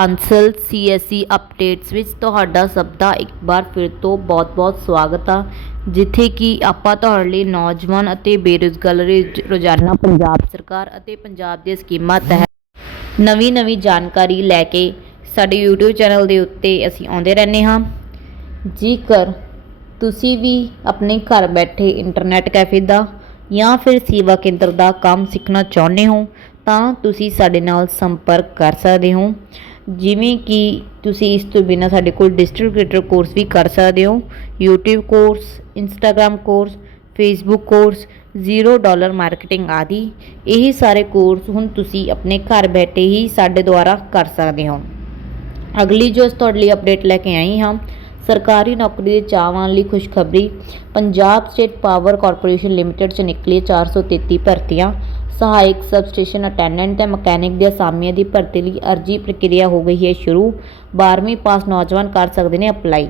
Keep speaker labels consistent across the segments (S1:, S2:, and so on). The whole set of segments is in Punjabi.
S1: ਕਾਂਸਲ ਸੀਐਸਈ ਅਪਡੇਟਸ ਵਿੱਚ ਤੁਹਾਡਾ ਸਭ ਦਾ ਇੱਕ ਵਾਰ ਫਿਰ ਤੋਂ ਬਹੁਤ-ਬਹੁਤ ਸਵਾਗਤ ਆ, ਜਿੱਥੇ ਕਿ ਆਪਾਂ ਤੁਹਾਡੇ ਲਈ ਨੌਜਵਾਨ ਅਤੇ ਬੇਰੁਜ਼ਗਾਰ ਲਈ ਰੋਜ਼ਾਨਾ ਪੰਜਾਬ ਸਰਕਾਰ ਅਤੇ ਪੰਜਾਬ ਦੀਆਂ ਸਕੀਮਾਂ ਤਹਿਤ ਨਵੀਂ-ਨਵੀਂ ਜਾਣਕਾਰੀ ਲੈ ਕੇ ਸਾਡੇ YouTube ਚੈਨਲ ਦੇ ਉੱਤੇ ਅਸੀਂ ਆਉਂਦੇ ਰਹਿੰਦੇ ਹਾਂ। ਜੇਕਰ ਤੁਸੀਂ ਵੀ ਆਪਣੇ ਘਰ ਬੈਠੇ ਇੰਟਰਨੈਟ ਕੈਫੇ ਦਾ ਜਾਂ ਫਿਰ ਸੇਵਾ ਕੇਂਦਰ ਦਾ ਕੰਮ ਸਿੱਖਣਾ ਚਾਹੁੰਦੇ ਹੋ, ਤਾਂ ਤੁਸੀਂ ਸਾਡੇ ਨਾਲ ਸੰਪਰਕ ਕਰ ਸਕਦੇ ਹੋ। ਜਿਵੇਂ ਕਿ ਤੁਸੀਂ ਇਸ ਤੋਂ ਬਿਨਾਂ ਸਾਡੇ ਕੋਲ ਡਿਜੀਟਲ ਕ੍ਰੀਏਟਰ ਕੋਰਸ ਵੀ ਕਰ ਸਕਦੇ ਹੋ, YouTube course Instagram course Facebook course 0 dollar marketing ਆਦਿ। ਇਹ ਸਾਰੇ ਕੋਰਸ ਹੁਣ ਤੁਸੀਂ ਆਪਣੇ ਘਰ ਬੈਠੇ ਹੀ ਸਾਡੇ ਦੁਆਰਾ ਕਰ ਸਕਦੇ ਹੋ। ਅਗਲੀ ਜੋ ਅਸੀਂ ਤੁਹਾਡੇ ਲਈ ਅਪਡੇਟ ਲੈ ਕੇ ਆਈ ਹਾਂ, ਸਰਕਾਰੀ ਨੌਕਰੀ ਦੇ ਚਾਹਵਾਨ ਲਈ ਖੁਸ਼ਖਬਰੀ। Punjab state power corporation limited 'ਚ ਨਿਕਲੀ 433 ਭਰਤੀਆਂ। ਸਹਾਇਕ ਸਬ ਸਟੇਸ਼ਨ ਅਟੈਂਡੈਂਟ ਤੇ ਮਕੈਨਿਕ ਦੇ ਅਸਾਮੀਆਂ ਦੀ ਭਰਤੀ ਲਈ ਅਰਜੀ ਪ੍ਰਕਿਰਿਆ ਹੋ ਗਈ ਹੈ। ਸ਼ੁਰੂ 12ਵੀਂ ਪਾਸ ਨੌਜਵਾਨ ਕਰ ਸਕਦੇ ਨੇ ਅਪਲਾਈ।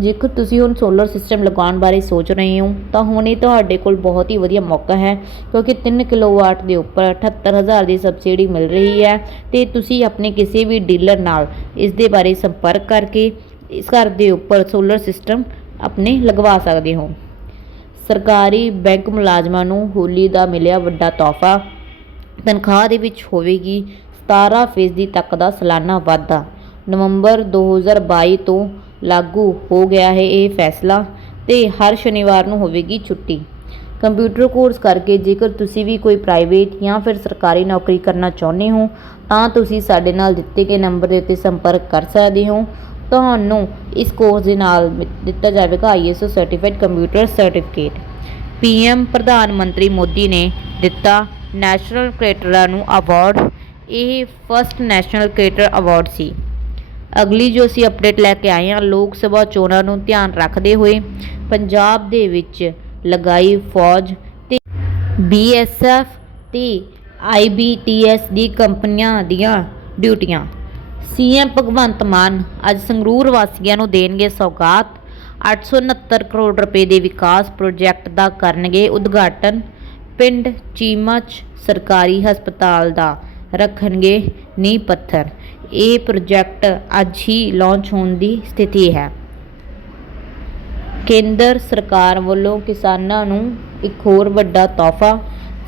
S1: ਜੇਕਰ ਤੁਸੀਂ ਹੁਣ ਸੋਲਰ ਸਿਸਟਮ ਲਗਾਉਣ ਬਾਰੇ ਸੋਚ ਰਹੇ ਹੋ, ਤਾਂ ਹੁਣ ਇਹ ਤੁਹਾਡੇ ਕੋਲ ਬਹੁਤ ਹੀ ਵਧੀਆ ਮੌਕਾ ਹੈ, ਕਿਉਂਕਿ 3 ਕਿਲੋਵਾਟ ਦੇ ਉੱਪਰ 78000 ਦੀ ਸਬਸਿਡੀ ਮਿਲ ਰਹੀ ਹੈ ਤੇ ਤੁਸੀਂ ਆਪਣੇ ਕਿਸੇ ਵੀ ਡੀਲਰ ਨਾਲ ਇਸ ਦੇ ਬਾਰੇ ਸੰਪਰਕ ਕਰਕੇ ਇਸ ਘਰ ਦੇ ਉੱਪਰ ਸੋਲਰ ਸਿਸਟਮ ਆਪਣੇ ਲਗਵਾ ਸਕਦੇ ਹੋ। ਸਰਕਾਰੀ ਬੈਂਕ ਮੁਲਾਜ਼ਮਾਂ ਨੂੰ ਹੋਲੀ ਦਾ ਮਿਲਿਆ ਵੱਡਾ ਤੋਹਫਾ। ਤਨਖਾਹ ਦੇ ਵਿੱਚ ਹੋਵੇਗੀ 17% ਤੱਕ ਦਾ ਸਾਲਾਨਾ ਵਾਧਾ। ਨਵੰਬਰ 2022 ਤੋਂ ਲਾਗੂ ਹੋ ਗਿਆ ਹੈ ਇਹ ਫੈਸਲਾ ਤੇ ਹਰ ਸ਼ਨੀਵਾਰ ਨੂੰ ਹੋਵੇਗੀ ਛੁੱਟੀ। ਕੰਪਿਊਟਰ ਕੋਰਸ ਕਰਕੇ ਜੇਕਰ ਤੁਸੀਂ ਵੀ ਕੋਈ ਪ੍ਰਾਈਵੇਟ ਜਾਂ ਫਿਰ ਸਰਕਾਰੀ ਨੌਕਰੀ ਕਰਨਾ ਚਾਹੁੰਦੇ ਹੋ, ਤਾਂ ਤੁਸੀਂ ਸਾਡੇ ਨਾਲ ਦਿੱਤੇ ਗਏ ਨੰਬਰ ਦੇ ਉੱਤੇ ਸੰਪਰਕ ਕਰ ਸਕਦੇ ਹੋ। ਤੁਹਾਨੂੰ ਇਸ ਕੋਰਸ ਦੇ ਨਾਲ ਦਿੱਤਾ ਜਾਵੇਗਾ ISO certified computer certificate PM ਪ੍ਰਧਾਨ ਮੰਤਰੀ ਮੋਦੀ ਨੇ ਦਿੱਤਾ ਨੈਸ਼ਨਲ ਕ੍ਰੀਏਟਰਾਂ ਨੂੰ ਅਵਾਰਡ ਇਹ ਫਸਟ ਨੈਸ਼ਨਲ ਕ੍ਰੀਏਟਰ ਅਵਾਰਡ ਸੀ। ਅਗਲੀ ਜੋ ਅਸੀਂ ਅਪਡੇਟ ਲੈ ਕੇ ਆਏ ਹਾਂ, ਲੋਕ ਸਭਾ ਚੋਣਾਂ ਨੂੰ ਧਿਆਨ ਰੱਖਦੇ ਹੋਏ ਪੰਜਾਬ ਦੇ ਵਿੱਚ ਲਗਾਈ ਫੌਜ ਤੇ ਬੀਐਸਐਫ ਤੇ ਆਈਬੀਟੀਐਸ ਦੀ ਕੰਪਨੀਆਂ ਦੀਆਂ ਡਿਊਟੀਆਂ। ਸੀਐਮ ਭਗਵੰਤ ਮਾਨ ਅੱਜ ਸੰਗਰੂਰ ਵਾਸੀਆਂ ਨੂੰ ਦੇਣਗੇ ਸੌਗਾਤ। 869 ਕਰੋੜ ਰੁਪਏ ਦੇ ਵਿਕਾਸ ਪ੍ਰੋਜੈਕਟ ਦਾ ਕਰਨਗੇ ਉਦਘਾਟਨ। ਪਿੰਡ ਚੀਮਾ ਸਰਕਾਰੀ ਹਸਪਤਾਲ ਦਾ ਰੱਖਣਗੇ ਨੀਂਹ ਪੱਥਰ। ਇਹ ਪ੍ਰੋਜੈਕਟ ਅੱਜ ਹੀ ਲਾਂਚ ਹੋਣ ਦੀ ਸਥਿਤੀ ਹੈ। ਕੇਂਦਰ ਸਰਕਾਰ ਵੱਲੋਂ ਕਿਸਾਨਾਂ ਨੂੰ ਇੱਕ ਹੋਰ ਵੱਡਾ ਤੋਹਫਾ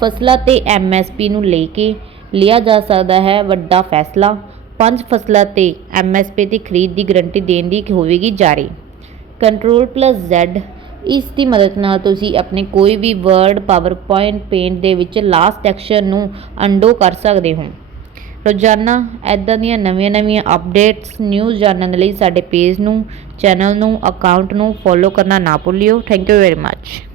S1: ਫਸਲਾਂ ਤੇ ਐਮਐਸਪੀ ਨੂੰ ਲੈ ਕੇ ਲਿਆ ਜਾ ਸਕਦਾ ਹੈ ਵੱਡਾ ਫੈਸਲਾ। ਪੰਜ ਫਸਲਾਂ ਤੇ ਐਮਐਸਪੀ ਦੀ ਖਰੀਦ ਦੀ ਗਰੰਟੀ ਦੇਣ ਦੀ ਹੋਵੇਗੀ ਜਾਰੀ। ਕੰਟਰੋਲ ਪਲੱਸ Z ਇਸ ਦੀ ਮਦਦ ਨਾਲ ਤੁਸੀਂ ਆਪਣੇ ਕੋਈ ਵੀ ਵਰਡ, ਪਾਵਰਪੁਆਇੰਟ, ਪੇਂਟ ਦੇ ਵਿੱਚ ਲਾਸਟ ਐਕਸ਼ਨ ਨੂੰ ਅੰਡੋ ਕਰ ਸਕਦੇ ਹੋ। ਰੋਜ਼ਾਨਾ ਐਦਾਂ ਦੀਆਂ ਨਵੀਆਂ-ਨਵੀਆਂ ਅਪਡੇਟਸ, ਨਿਊਜ਼ ਜਾਣਨ ਲਈ ਸਾਡੇ ਪੇਜ ਨੂੰ, ਚੈਨਲ ਨੂੰ, ਅਕਾਊਂਟ ਨੂੰ ਫੋਲੋ ਕਰਨਾ ਨਾ ਭੁੱਲਿਓ। Thank you very much.